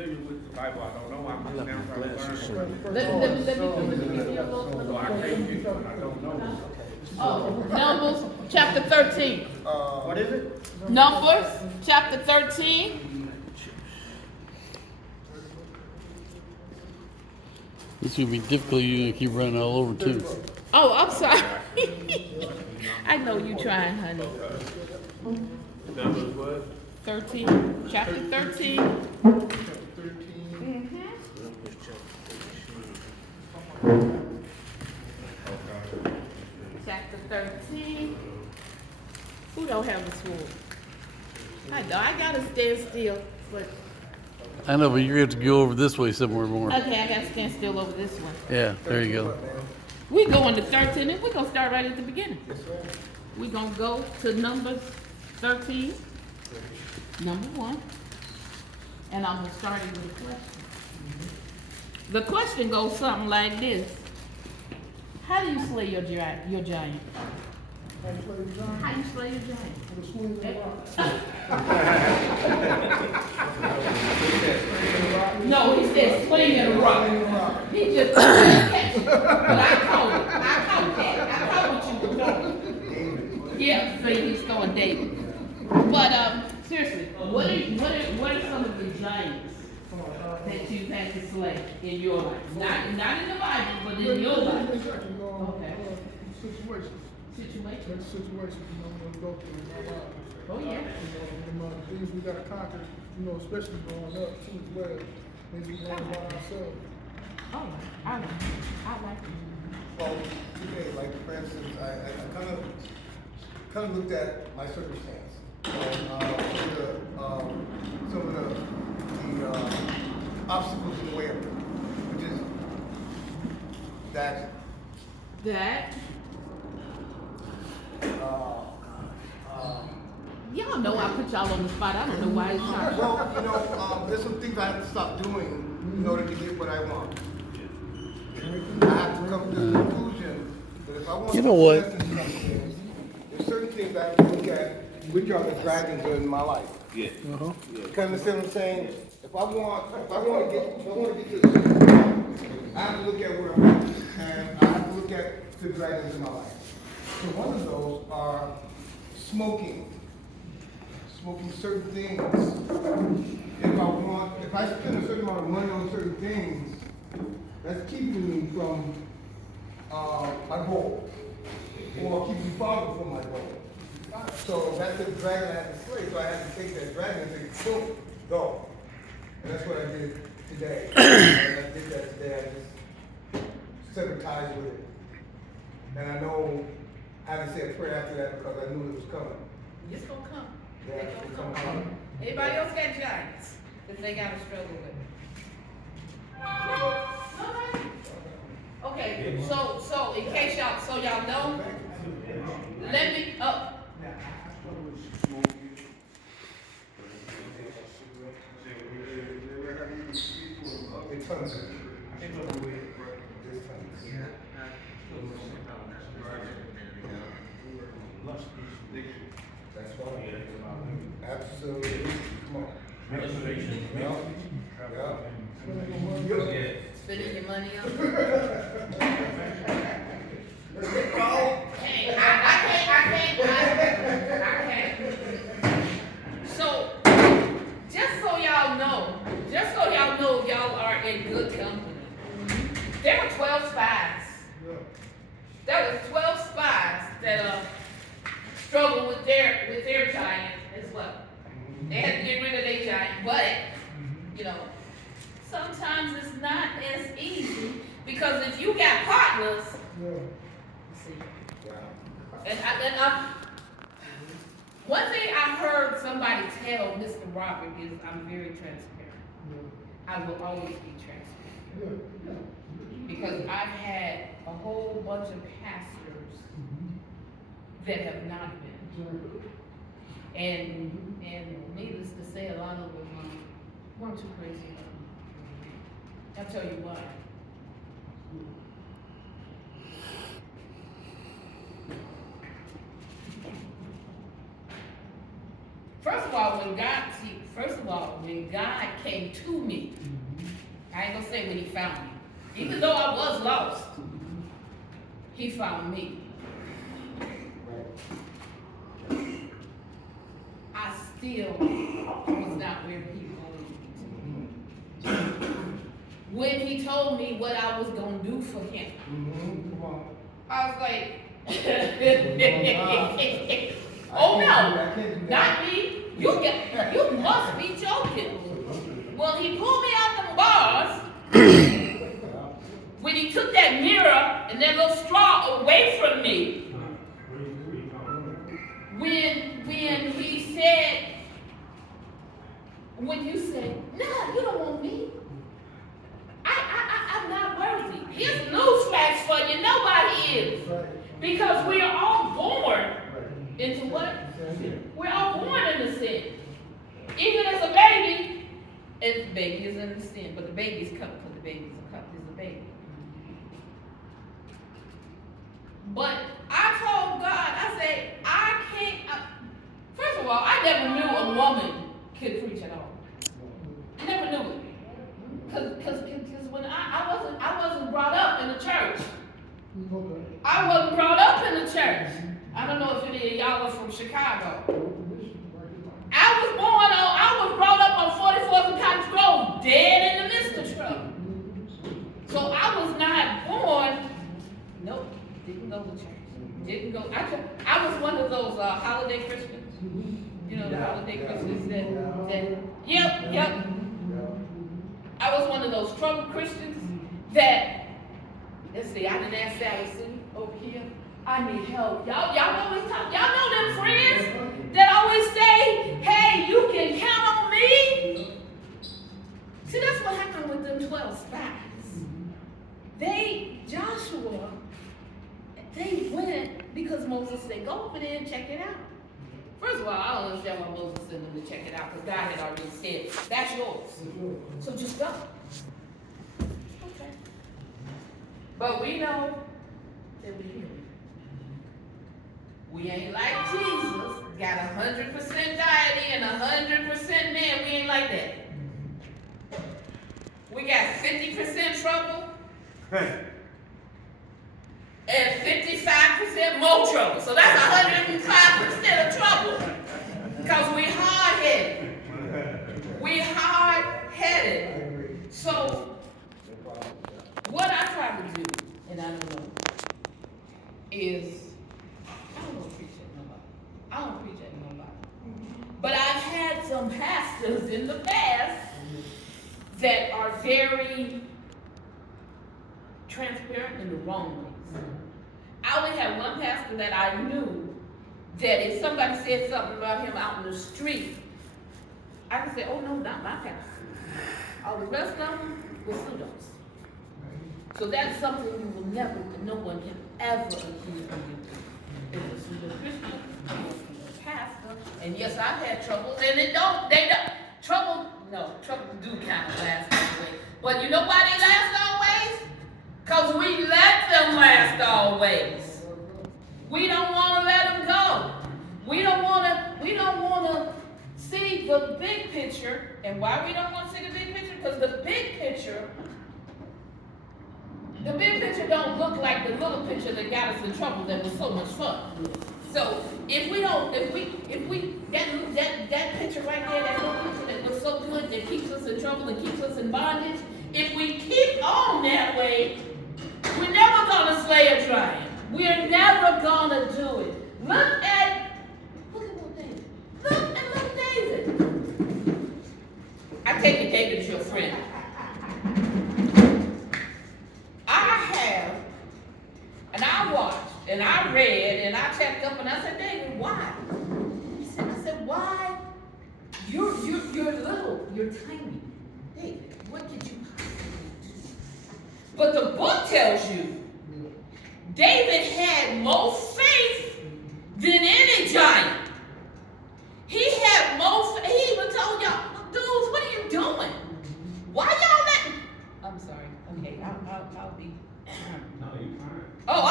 familiar with the Bible. I don't know. I'm just now trying to learn. Let me give you a little. So I can't get what I don't know. Oh, Numbers chapter 13. What is it? Numbers chapter 13. This would be difficult. You keep running all over too. Oh, I'm sorry. I know you trying, honey. Numbers what? 13, chapter 13. Chapter 13. Chapter 13. Who don't have a sword? I know, I gotta stand still, but I know, but you're going to have to go over this way somewhere more. okay, I gotta stand still over this one. Yeah, there you go. We going to 13 and we're gonna start right at the beginning. We're gonna go to Numbers 13, number 1. And I'm gonna start it with a question. The question goes something like this. How do you slay your giant? How you slay your giant? No, he said swing and a rock. He just catch it. But I caught it. I caught that. I caught what you were doing. Yeah, see, he's throwing David. But seriously, what are some of the giants that you've had to slay in your life? Not in the Bible, but in your life. Okay. Situations, Situation. we go through in our lives. Oh yeah. Things we gotta conquer, especially growing up too as well. Things we learn about ourselves. Oh, I like it. Well, today, like for instance, I kind of looked at my circumstance. Some of the obstacles in the way of it, which is that. Y'all know I put y'all on the spot. I don't know why it's hard. Well, there's some things I have to stop doing in order to get what I want. I have to come to the conclusion that if I want You know what? success in something, there's certain things I have to look at, which are the dragons in my life. Yeah. You kind of understand what I'm saying? If I want to get to the point, I have to look at where I'm at, and I have to look at the dragons in my life. So one of those are smoking certain things. If I spend a certain amount of money on certain things, that's keeping me from my goal, or keeping me farther from my goal. So that's the dragon I had to slay. So I had to take that dragon and say, boom, go. And that's what I did today. And I did that today. I just severed ties with it. And I know I had to say a prayer after that because I knew it was coming. It's gonna come. Yeah, It's gonna it's come. coming. Everybody else got giants that they gotta struggle with. Okay, so in case y'all know, let me It's tons. That's why. Absolutely. Come on. Reservation. Yeah. spending your money on. Hey, I can't. So, just so y'all know, y'all are in good company. There were 12 spies. There were 12 spies that struggled with their giant as well. They had to get rid of their giant, but sometimes it's not as easy because if you got partners, see. And one thing I heard somebody tell Mr. Robert is I'm very transparent. I will always be transparent. Because I've had a whole bunch of pastors that have not been. And needless to say, a lot of them weren't too crazy about it. I'll tell you why. First of all, when God came to me, I ain't gonna say when he found me. Even though I was lost, he found me. I still was not where he wanted me to be. When he told me what I was gonna do for him, I was like, oh no, not me. You must be joking. Well, he pulled me out the bars when he took that mirror and that little straw away from me. When he said, when you said, no, you don't want me. I'm not worthy. Here's a newsflash for you. Nobody is. Because we are all born into what? We're all born into sin. Even as a baby, and the baby is in the sin, but the baby's cut because the baby's a baby. But I told God, I said, I can't. First of all, I never knew a woman could preach at all. Never knew it. Because when I wasn't brought up in the church. I wasn't brought up in the church. I don't know if any of y'all are from Chicago. I was brought up on 44th and Cottage Grove, dead in the midst of trouble. So I was not born. Nope, didn't go to church. Didn't go. I was one of those holiday Christians. You know, the holiday Christians that yep. I was one of those troubled Christians that, let's see, I didn't ask Sally Sue over here. I need help. Y'all always talk. Y'all know them friends that always say, hey, you can count on me. See, that's what happened with them 12 spies. Joshua, they went because Moses said, go over there and check it out. First of all, I don't understand why Moses sent them to check it out because God had already said, that's yours. So just go. Okay. But we know that we're human. We ain't like Jesus, got 100% deity and 100% man. We ain't like that. We got 50% trouble and 55% more trouble. So that's 105% of trouble. Because we hard-headed. We hard-headed. So what I try to do, and I don't know, is I don't preach at nobody. But I've had some pastors in the past that are very transparent in the wrong ways. I only had one pastor that I knew that if somebody said something about him out in the street, I could say, oh no, not my pastor. All the rest of them were pseudos. So that's something you will never, no one can ever accuse me of doing. It's a pseudo Christian, it's a pseudo pastor, and yes, I've had trouble, and trouble do kind of last always. But you know why they last always? Because we let them last always. We don't want to let them go. We don't want to see the big picture. And why we don't want to see the big picture? Because the big picture don't look like the little picture that got us in trouble that was so much fun. So if we that picture right there, that little picture that was so good that keeps us in trouble and keeps us in bondage, if we keep on that way, we're never gonna slay a giant. We're never gonna do it. Look at little David. Look at little David. I take it David is your friend. And I watched, and I read, and I checked up, and I said, David, why? I said, why? You're little, you're tiny. David, what did you possibly do? But the book tells you, David had more faith than any giant. He had more faith. He even told y'all, dudes, what are you doing? Why y'all letting? I'm sorry. Okay, I'll be. No, you fine. Oh,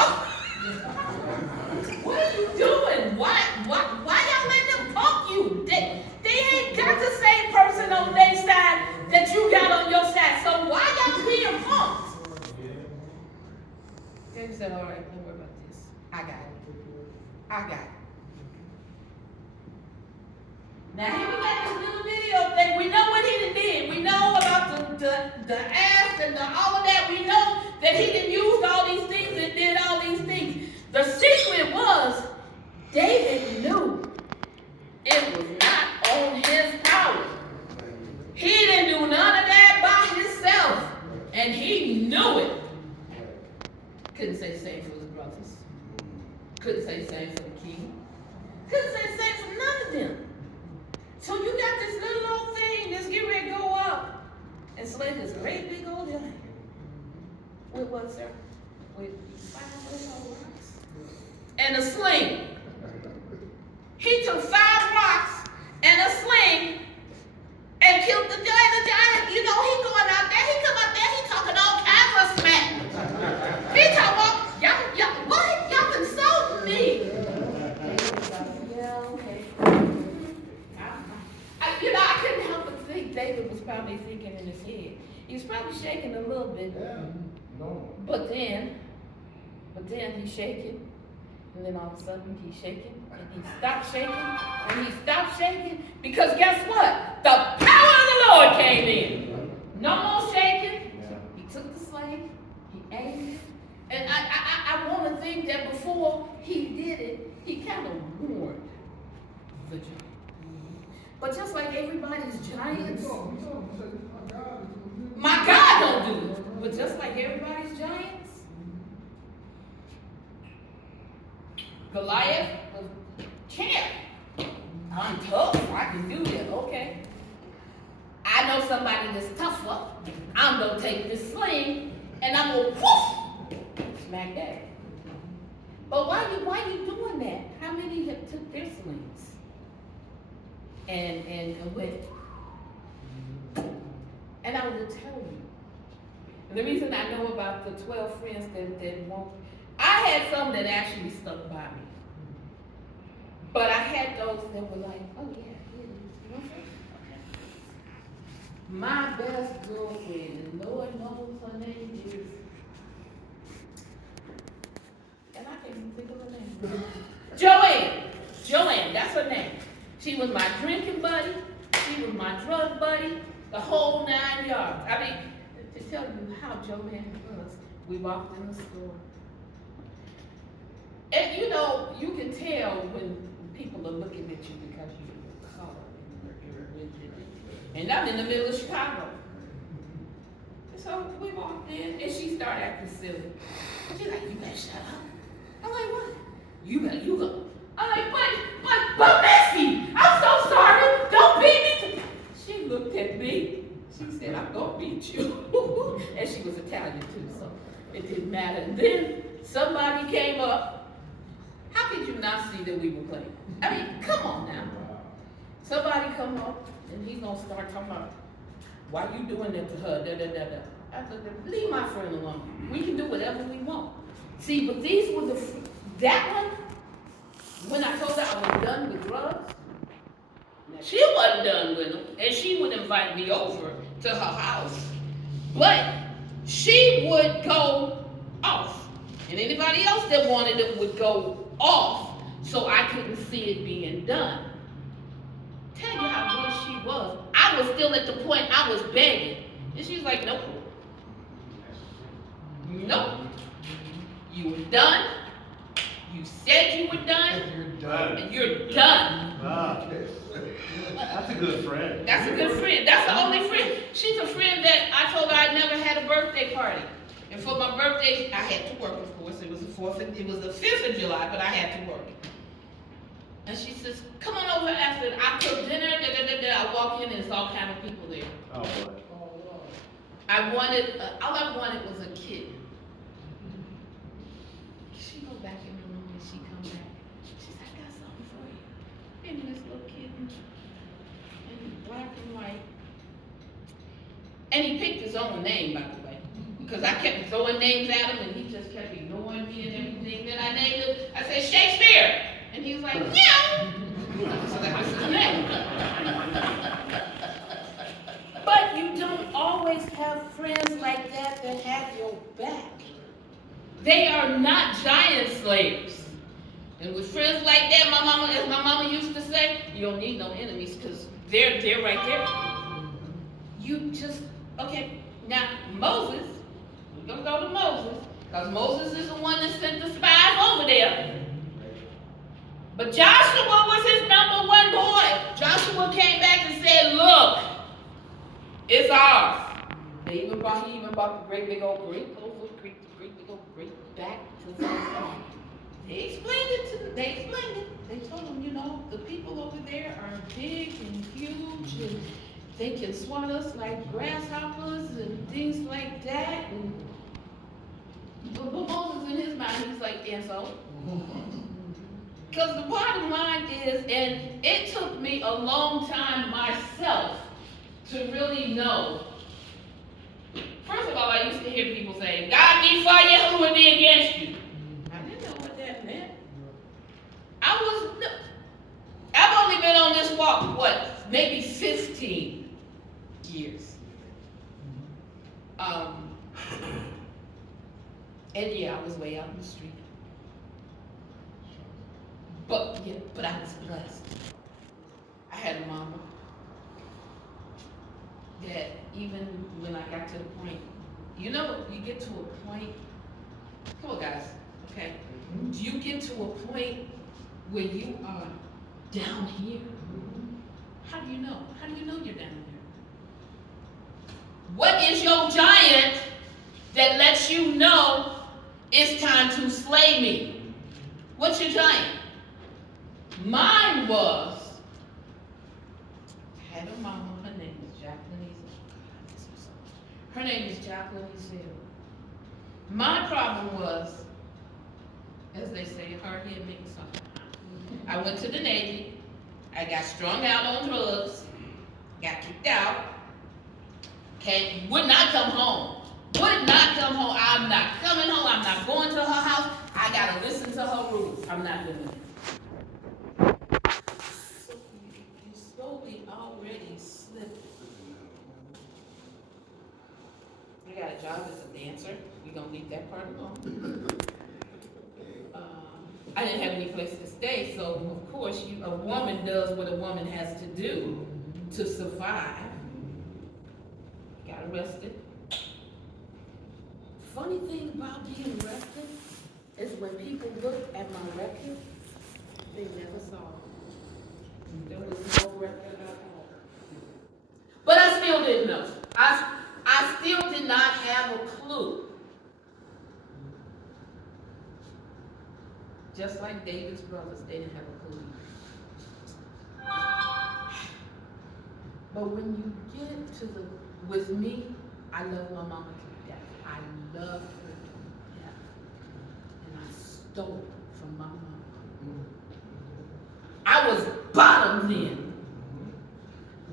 what are you doing? Why y'all letting them punk you? They ain't got the same person on their said, all right, don't worry about this. I got it. I got it. Now here we got this little video thing. We know what he did. We know about the ass and all of that. We know that he done used all these things and did all these things. The secret was David knew it was not on his power. He didn't do none of that by himself. And he knew it. Couldn't say the same for his brothers. Couldn't say the same for the king. Couldn't say the same for none of them. So you got this little old thing that's getting ready to go up and slay this great big old giant. With what, sir? With 5 little rocks. And a sling. He took 5 rocks and a sling and killed the giant. The giant, you know, he going out there, he come out there, he talking all kinds of smack. He talking about, y'all, what? Y'all insulting me. Yeah, okay. You know, I couldn't help but think David was probably thinking in his head. He was probably shaking a little bit. Yeah. No. But then he's shaking. And then all of a sudden he's shaking. And he stopped shaking. And he stopped shaking. Because guess what? The power of the Lord came in. No more shaking. Yeah. He took the sling. He aimed it. And I want to think that before he did it, he kind of warned the giant. But just like everybody's giants, my God don't do it. But just like everybody's giants, Goliath was champ. I'm tough. I can do that. Okay. I know somebody that's tougher. I'm gonna take this sling and I'm gonna whoosh, smack that. But why you doing that? How many have took their slings and went? And I will tell you. And the reason I know about the 12 friends that won't, I had some that actually stuck by me. But I had those that were like, oh yeah, you know what I'm saying? Okay. My best girlfriend, and Lord knows her name is, and I can't even think of her name. Joanne, that's her name. She was my drinking buddy. She was my drug buddy. The whole 9 yards. I mean, to tell you how Joanne was, we walked in the store. And you know, you can tell when people are looking at you because you're your color and your religion. And I'm in the middle of Chicago. And so we walked in and she started acting silly. She's like, you better shut up. I'm like, what? You go. I'm like, but Missy, I'm so sorry. Don't beat me. She looked at me. She said, I'm gonna beat you. And she was Italian too, so it didn't matter. And then somebody came up. How could you not see that we were playing? I mean, come on now. Somebody come up and he's gonna start talking about, why you doing that to her? Da da da da. I said, leave my friend alone. We can do whatever we want. See, but these were that one, when I told her I was done with drugs, she wasn't done with them, and she would invite me over to her house. But she would go off, and anybody else that wanted it would go off, so I couldn't see it being done. Tell you how good she was. I was still at the point I was begging, and she's like, nope. Nope. You were done. You said you were done. You're done. And you're done. Ah, that's a good friend. That's a good friend. That's the only friend. She's a friend that I told her I never had a birthday party. And for my birthday, I had to work, of course. It was the 5th of July, but I had to work. And she says, come on over after I cook dinner, I walk in and there's all kind of people there. Oh, boy. All I wanted was a kid. She go back in the room and she come back. She said, I got something for you. And this little kid, and black and white. And he picked his own name, by the way. Because I kept throwing names at him and he just kept ignoring me and everything. Then I named him, I said, Shakespeare. And he was like, yeah. So that was his name. But you don't always have friends like that that have your back. They are not giant slayers. And with friends like that, as my mama used to say, you don't need no enemies because they're right there. You just, okay, now Moses, we're gonna go to Moses, because Moses is the one that sent the spies over there. But Joshua was his number one boy. Joshua came back and said, look, it's ours. He even brought the great big old great big old great back to them. They explained it. They told them, you know, the people over there are big and huge and they can swat us like grasshoppers and things like that. And but Moses in his mind, he's like, and so? Because the bottom line is, and it took me a long time myself to really know. First of all, I used to hear people say, God be for you, who would be against you? I didn't know what that meant. I've only been on this walk, maybe 15 years. And yeah, I was way out in the street. But I was blessed. I had a mama that even when I got to the point, you know, you get to a point, come on guys, okay? Do you get to a point where you are down here? How do you know? How do you know you're down here? What is your giant that lets you know it's time to slay me? What's your giant? Mine was, I had a mama, her name is Jacqueline Ezell. Her name is Jacqueline Ezell. My problem was, as they say, hard head making something. I went to the Navy, I got strung out on drugs, got kicked out, would not come home. Would not come home. I'm not coming home. I'm not going to her house. I gotta listen to her rules. I'm not doing it. So you slowly already slipped. I got a job as a dancer. We're gonna leave that part alone. I didn't have any place to stay, so of course a woman does what a woman has to do to survive. Got arrested. Funny thing about being arrested is when people look at my record, they never saw it. There was no record at all. But I still didn't know. I still did not have a clue. Just like David's brothers, they didn't have a clue. But when you get to with me, I love my mama to death. I love her to death. And I stole from my mama. I was bottom then.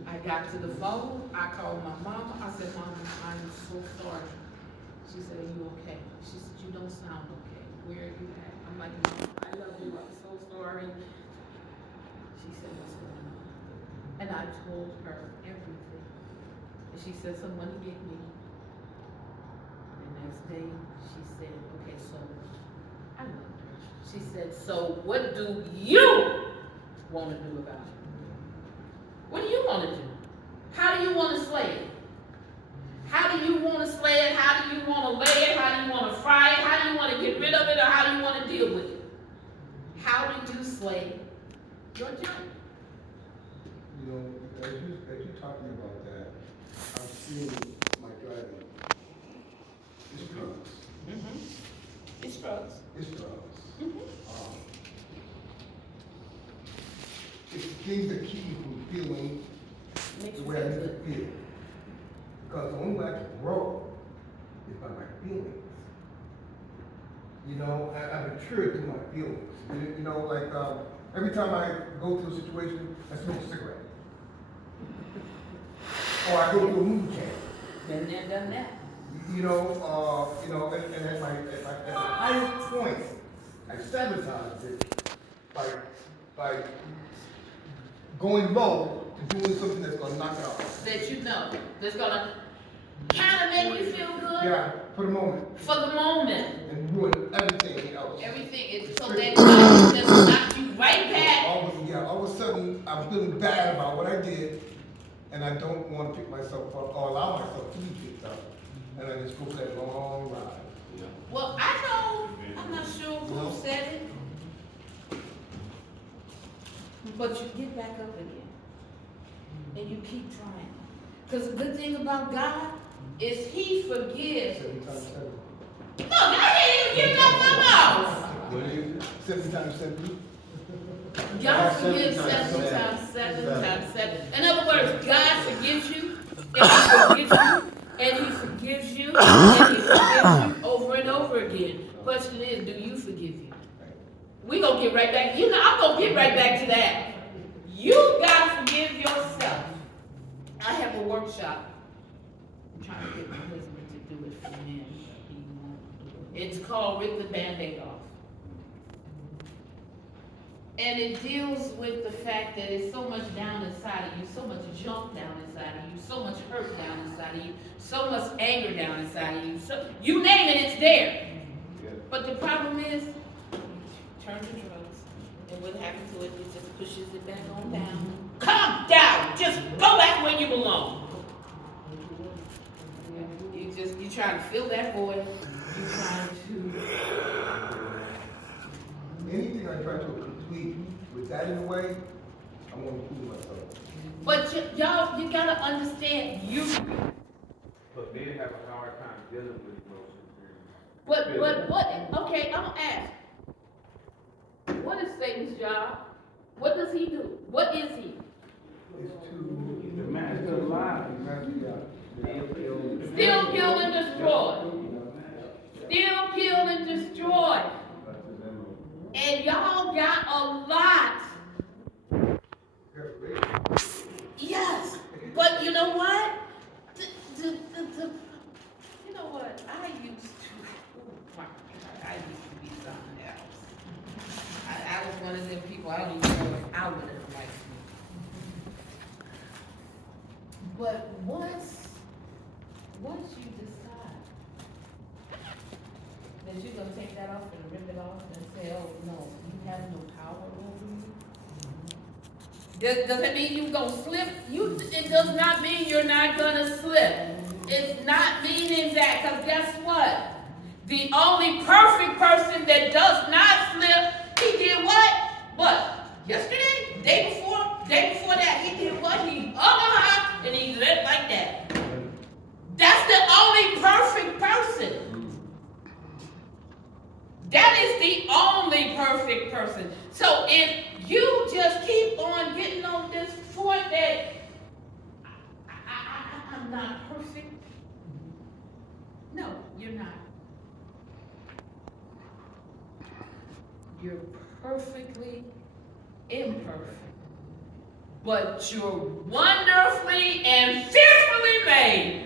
I got to the phone, I called my mama, I said, Mama, I'm so sorry. She said, are you okay? She said, you don't sound okay. Where are you at? I'm like, Mama, I love you, I'm so sorry. She said, what's going on? And I told her everything. And she said, some money get me. The next day, she said, okay, so, I loved her. She said, so what do you want to do about it? What do you want to do? How do you want to slay it? How do you want to slay it? How do you want to lay it? How do you want to fry it? How do you want to get rid of it? Or how do you want to deal with it? How do you slay your giant? You know, as you're talking about that, I'm seeing my driving. It's drugs. Mm-hmm. It's drugs. It's drugs. Mm-hmm. It's things that keep me from feeling the way I need to feel. Because the only way I can grow is by my feelings. You know, I'm matured through my feelings. You know, like every time I go through a situation, I smoke a cigarette. Or I go to a movie channel. Been there, done that. You know, and at the highest point, I sabotage it by going low to doing something that's gonna knock it off. That you know, that's gonna kind of make you feel good? Yeah, for the moment. For the moment. And ruin everything else. Everything is so that God just knock you right back. All of a sudden, I'm feeling bad about what I did, and I don't want to pick myself up or allow myself to be picked up. And I just go for that long ride. Well, I know, I'm not sure who said it, but you get back up again, and you keep trying. Because the good thing about God is He forgives. 7 times 7. Look, I didn't even get nothing else. What is it? 7 times 7. God forgives 7 times 7 times 7. In other words, God forgives you, and He forgives you, and He forgives you, and He forgives you over and over again. Question is, do you forgive you? We gonna get right back. You know, I'm gonna get right back to that. You gotta forgive yourself. I have a workshop. I'm trying to get my husband to do it for me. It's called Rip the Band-Aid Off. And it deals with the fact that it's so much down inside of you, so much junk down inside of you, so much hurt down inside of you, so much anger down inside of you. So, you name it, it's there. But the problem is, turn to drugs, and what happens to it, it just pushes it back on down. Calm down! Just go back where you belong. You try to fill that void. You try to... Anything I try to complete with that in the way, I'm going to prove myself. But y'all, you gotta understand, But men have a hard time dealing with emotions. what, okay, I'm gonna ask. What is Satan's job? What does he do? What is he? It's to The master of life. Still, kill, and destroy. Still, kill, and destroy. And y'all got a lot. Yes, but you know what? You know what? I used to be something else. I was one of them people, I don't even know if I would have liked me. But once you decide that you're gonna take that off and rip it off and say, oh no, you have no power over me. Does it mean you're gonna slip? It does not mean you're not gonna slip. It's not meaning that, because guess what? The only perfect person that does not slip, he did what? What? Yesterday? Day before that, he did what? He and he lived like that. That's the only perfect person. That is the only perfect person. So if you just keep on getting on this point that I'm not perfect. No, you're not. You're perfectly imperfect. But you're wonderfully and fearfully made.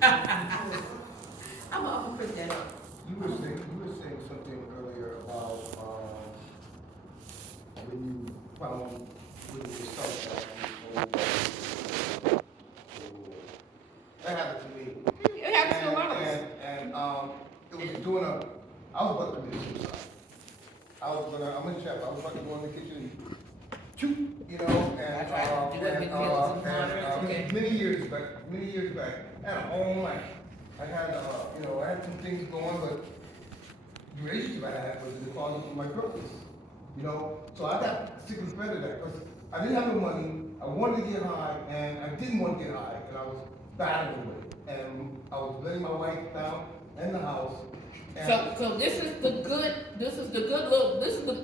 I'm gonna put that up. You were saying something earlier about when you found with yourself that happened to me. It happens to a lot of us. And it was doing I was about to commit suicide. I'm in chef. I was about to go in the kitchen and shoot, you know, I tried to do it because many years back, I had a home life. I had some things going, but the relationship I had was the cause of my purpose, you know. So I got sick and fed of that because I didn't have no money. I wanted to get high, and I didn't want to get high, and I was battling with it, and I was letting my wife down in the house. So this is the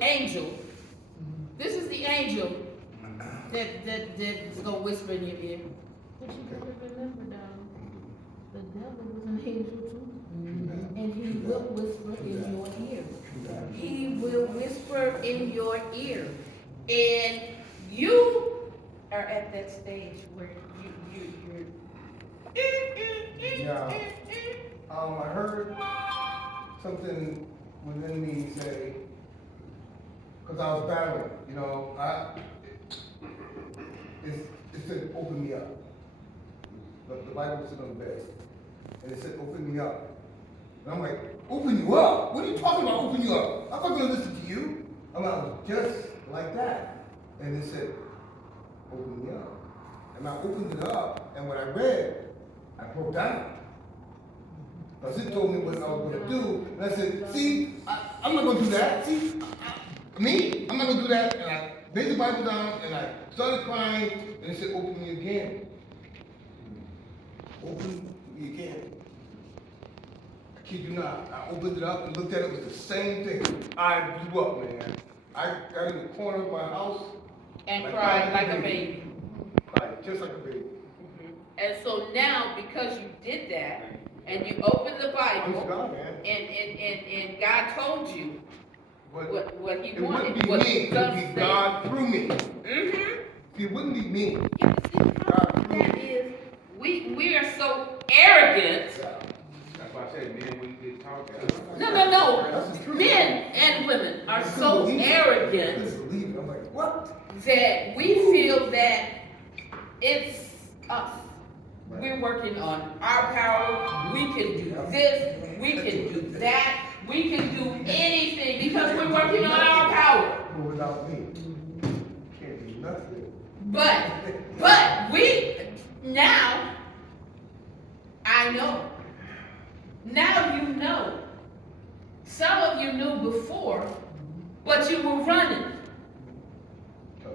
angel. This is the angel that's gonna whisper in your ear. But you gotta remember, darling, the devil was an angel too. And he will whisper in your ear. He will whisper in your ear. And you are at that stage where you're Yeah. I heard something within me say, because I was battling, you know, it said, open me up. The Bible said on the bed. and it said, open me up. And I'm like, open you up? What are you talking about, open you up? I'm not gonna listen to you. I'm like, just like that. And it said, open me up. And I opened it up, and when I read, I broke down. Because it told me what I was gonna do, and I said, see, I'm not gonna do that. See, I'm not gonna do that. And I laid the Bible down, and I started crying, and it said, open me again. Open me again. I kid you not. I opened it up and looked at it. It was the same thing. I blew up, man. I got in the corner of my house. And cried like a baby. Like, just like a baby. And so now, because you did that, and you opened the Bible, God, man. and God told you what He It wanted, wouldn't be what me. It would be God through me. Mm-hmm. It wouldn't be me. Yeah, but see, the problem with that is we are so arrogant. That's why I said, men, we get talking. No. Men and women are so arrogant I'm like, what? that we feel that it's us. We're working on our power. We can do this. We can do that. We can do anything because we're working on our power. But without me, can't do nothing. But we now, I know. Now you know. Some of you knew before, but you were running.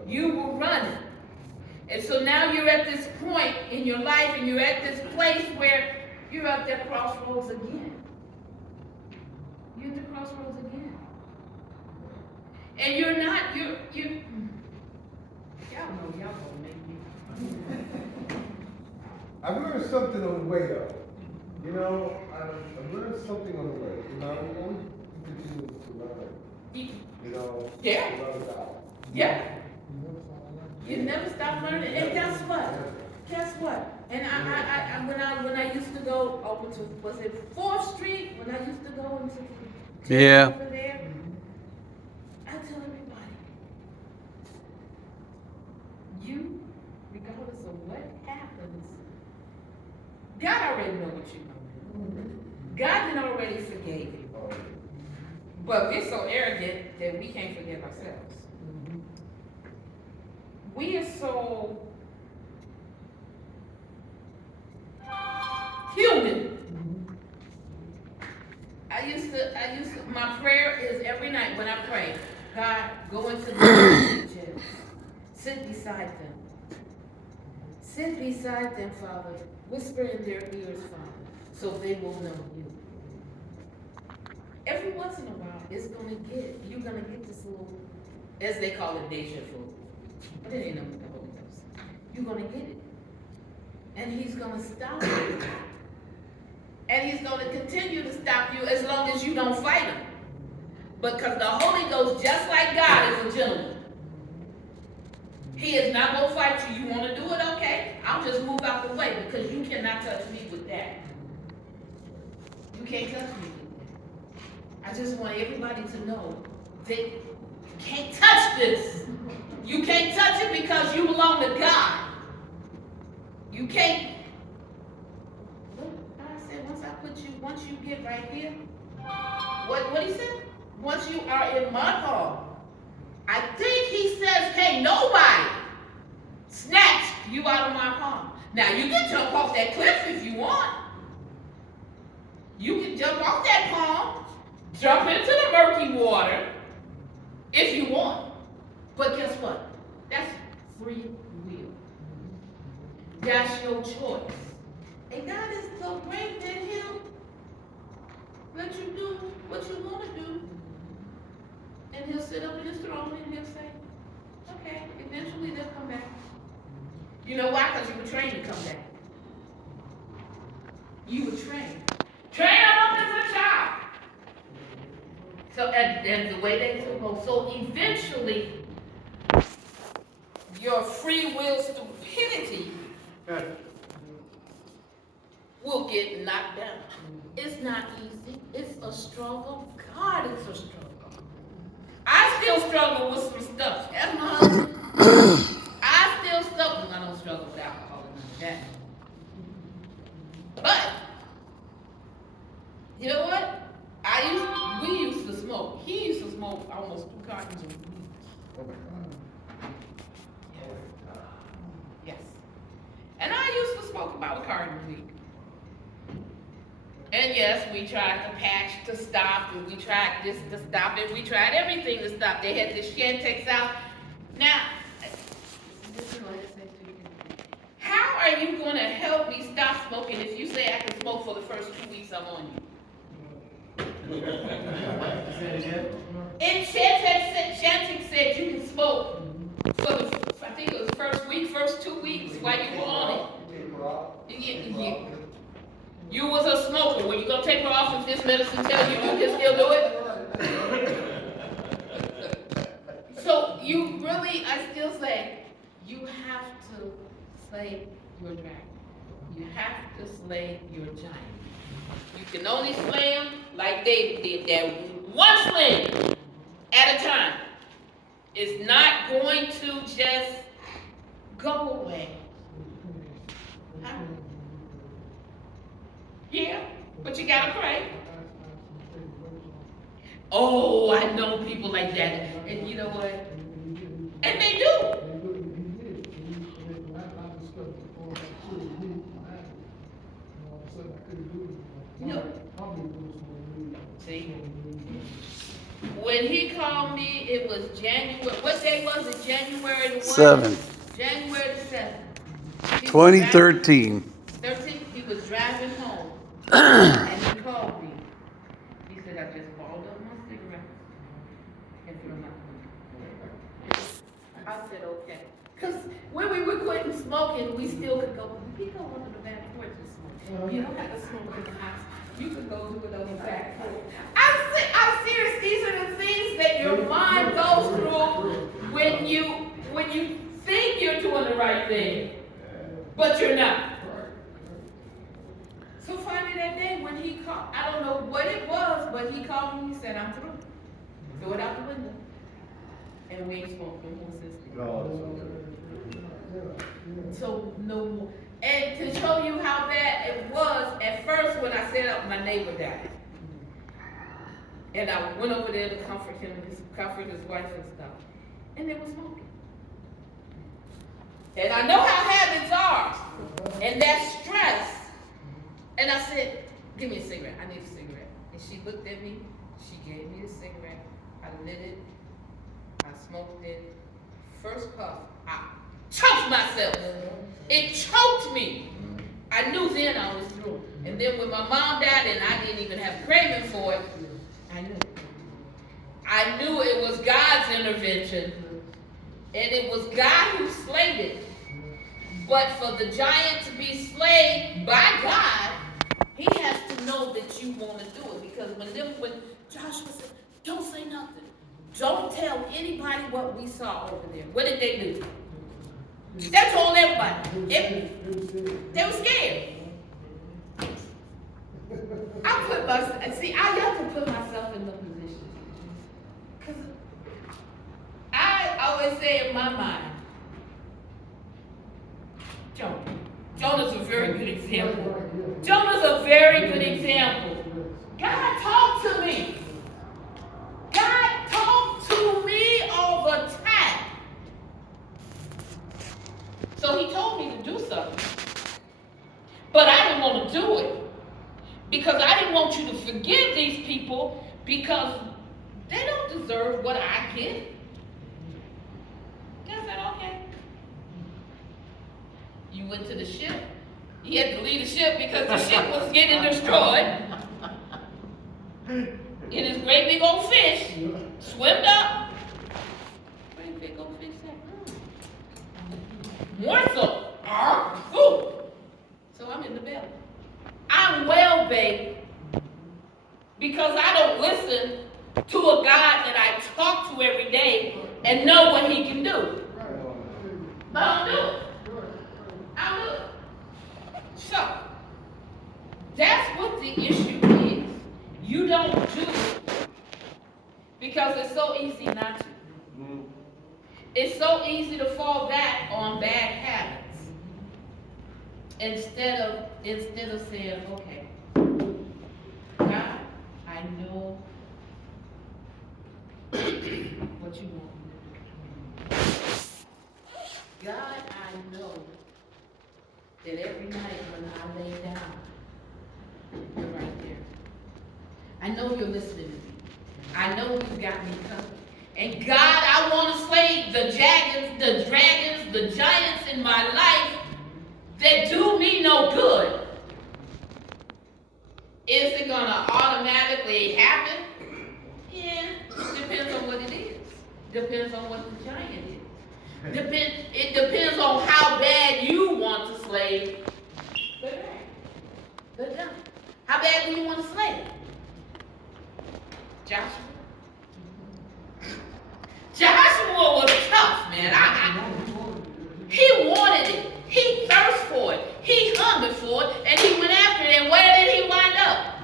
You were running. And so now you're at this point in your life and you're at this place where you're at that crossroads again. You're at the crossroads again. And you're not, y'all know y'all gonna make me. I've learned something on the way though. You know, I've learned something on the way. You know, I'm always continue to learn. You know, Yeah. to learn God. Yeah. You never stop learning. And guess what? Guess what? And when I used to go over to, was it 4th Street? When I used to go into Yeah. over there, I tell everybody, you, regardless of what happens, God already know what you're going to do. God did already forgave you. But we're so arrogant that we can't forgive ourselves. We are so human. I used to, my prayer is every night when I pray, God, go into the jails. Sit beside them. Sit beside them, Father. Whisper in their ears, Father, so they will know you. Every once in a while, you're gonna get this little, as they call it, deja vu. But it ain't nothing with the Holy Ghost. You're gonna get it. And He's gonna stop you. And He's gonna continue to stop you as long as you don't fight Him. Because the Holy Ghost, just like God, is a gentleman. He is not gonna fight you. You wanna do it? Okay. I'll just move out the way because you cannot touch me with that. You can't touch me with that. I just want everybody to know that you can't touch this. You can't touch it because you belong to God. You can't. What I said, once you get right here, what he said? Once you are in my palm, I think he says, can't nobody snatch you out of my palm. Now you can jump off that cliff if you want. You can jump off that palm, jump into the murky water if you want. But guess what? That's free will. That's your choice. And God is so great that He'll let you do what you want to do. And He'll sit up in His throne and He'll say, okay, eventually they'll come back. You know why? Because you were trained to come back. You were trained. Train them up as a child. So, and the way they supposed. So eventually, your free will stupidity will get knocked down. It's not easy. It's a struggle. God, it's a struggle. I still struggle with some stuff. That's my husband. I still struggle. I don't struggle with alcohol and that. But You know what? We used to smoke. He used to smoke almost 2 cartons a week. Oh my God. Yes. And I used to smoke about a carton a week. And yes, we tried the patch to stop, and we tried this to stop, and we tried everything to stop. They had this Shantex out. Now, this is what I said to you. How are you going to help me stop smoking if you say I can smoke for the first 2 weeks I'm on you? And Shantex said you can smoke for the, I think it was first 2 weeks while you were on it. You was a smoker. Were you gonna take her off if this medicine tells you you can still do it? So you really, I still say, you have to slay your dragon. You have to slay your giant. You can only slay them like David did, that one slaying at a time. It's not going to just go away. Huh? Yeah, but you gotta pray. Oh, I know people like that. And you know what? And they do. No. See? When he called me, it was January. What day was it? January the what? 7th, January the 7th. 2013. 13th, he was driving home. And he called me. He said, I just balled up my cigarette and threw them out. I said, okay. Because when we were quitting smoking, we still could go, we go over the back porch and smoke. You don't have to smoke in the house. You could go do it on the back porch. I'm serious. These are the things that your mind goes through when you think you're doing the right thing, but you're not. So finally that day when he called, I don't know what it was, but he called me and said, I'm through. Throw it out the window. And we ain't smoked no more since. So no more. And to show you how bad it was, at first when I set up, my neighbor died. And I went over there to comfort him, comfort his wife and stuff. And they were smoking. And I know how habits are. And that stress. And I said, give me a cigarette. I need a cigarette. And she looked at me. She gave me the cigarette. I lit it. I smoked it. First puff, I choked myself. It choked me. I knew then I was through. And then when my mom died and I didn't even have craving for it, I knew. I knew it was God's intervention. And it was God who slayed it. But for the giant to be slayed by God, he has to know that you want to do it. Because when Joshua said, don't say nothing. Don't tell anybody what we saw over there. What did they do? They told everybody. They were scared. I have to put myself in the position. Because I always say in my mind, Jonah's a very good example. Jonah's a very good example. God talked to me. God talked to me all the time. So he told me to do something. But I didn't want to do it. Because I didn't want you to forgive these people because they don't deserve what I get. I said, okay. You went to the ship. He had to leave the ship because the ship was getting destroyed. And this great big old fish swimmed up. Great big old fish said, morsel. Food. So I'm in the belly. I'm well baked because I don't listen to a God that I talk to every day and know what he can do. But I'll do it. I'll do it. So, that's what the issue is. You don't do it because it's so easy not to. It's so easy to fall back on bad habits instead of saying, okay, God, God, I know that every night when I lay down, you're right there. I know you're listening to me. I know you got me covered. And God, I want to slay the dragons, the giants in my life that do me no good. Is it going to automatically happen? Yeah, depends on what it is. Depends on what the giant is. It depends on how bad you want to slay the dragon, the giant. How bad do you want to slay it? Joshua? Joshua was tough, man. He wanted it. He thirsted for it. He hungered for it. And he went after it. And where did he wind up?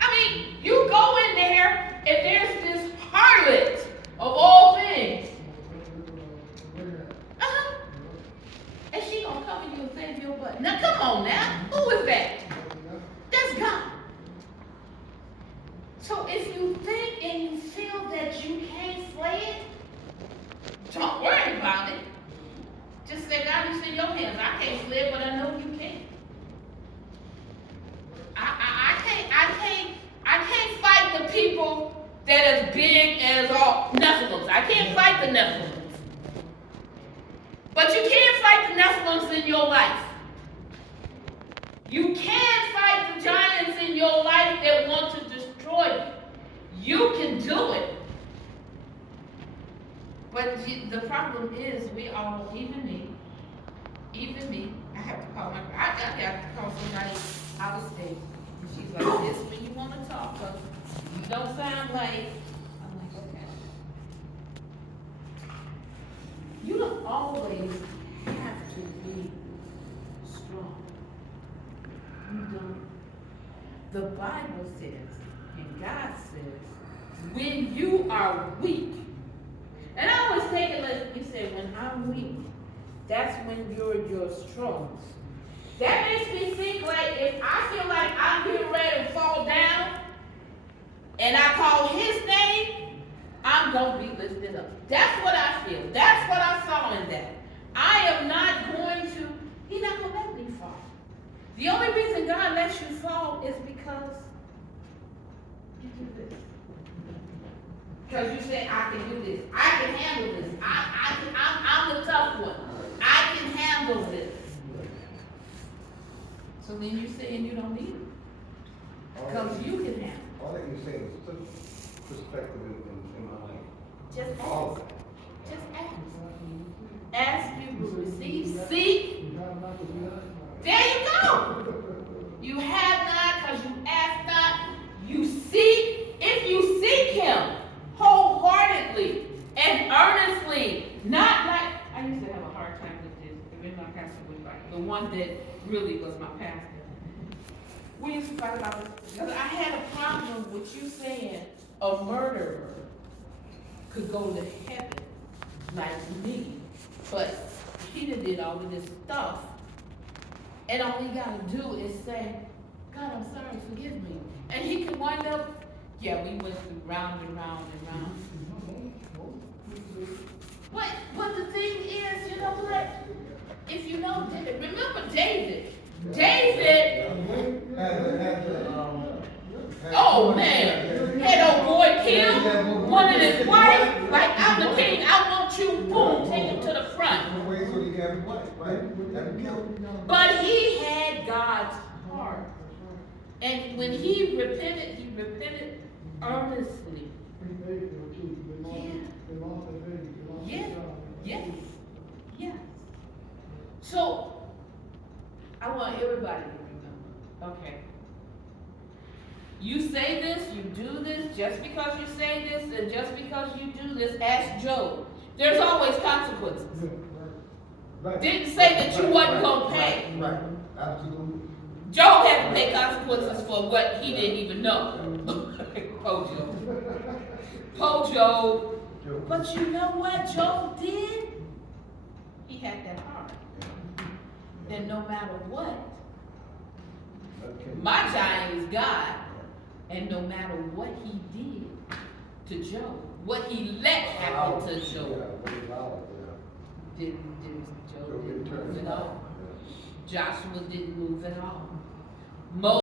I mean, you go in there and there's this harlot of all things. And she gonna cover you and save your butt. Now come on now. Who is that? That's God. So if you think and you feel that you can't slay it, don't worry about it. Just say, God, it's in your hands. I can't slay it, but I know you can. I can't fight the people that as big as all Nephilims. I can't fight the Nephilims. But you can fight the Nephilims in your life. You can fight the giants in your life that want to destroy you. You can do it. But the problem is, we all, even me, I have to call somebody out of state. And she's like, this when you want to talk, because you don't sound like, I'm like, okay. You don't always have to be strong. You don't. The Bible says, and God says, when you are weak, and I always take it like you said, when I'm weak, that's when you're your strongest. That makes me think like if I feel like I'm getting ready to fall down and I call his name, I'm going to be lifted up. That's what I feel. That's what I saw in that. I am not going to, he's not going to let me fall. The only reason God lets you fall is because you do this. Because you say, I can do this. I can handle this. I'm the tough one. I can handle this. So then you're saying you don't need it. Because you can handle it. All that you're saying is took perspective in my life. Just All ask. of it. Just ask. Ask, you will receive. Seek. There you go. You have not because you ask not. You seek. If you seek him wholeheartedly and earnestly, not like, I used to have a hard time with this. Even my pastor was like, the one that really was my pastor. We used to fight about this because I had a problem with you saying a murderer could go to heaven like me, but he did all of this stuff, and all he got to do is say, God, I'm sorry, forgive me. And he could wind up, yeah, we went through round and round and round. But the thing is, you know what? If you know, remember David. Oh man, had old boy killed one of his wife. Like, I'm the king, I want you, boom, take him to the front. But he had God's heart. And when he repented earnestly. Yeah. So, I want everybody to remember, okay. You say this, you do this, just because you say this, and just because you do this, ask Job. There's always consequences. Didn't say that you wasn't going to pay. Right, absolutely. Job had to pay consequences for what he didn't even know. Poor Job. But you know what Job did? He had that heart. And no matter what, my giant is God. And no matter what he did to Job, what he let happen to Job, Joe didn't move at all. Joshua didn't move at all. Mo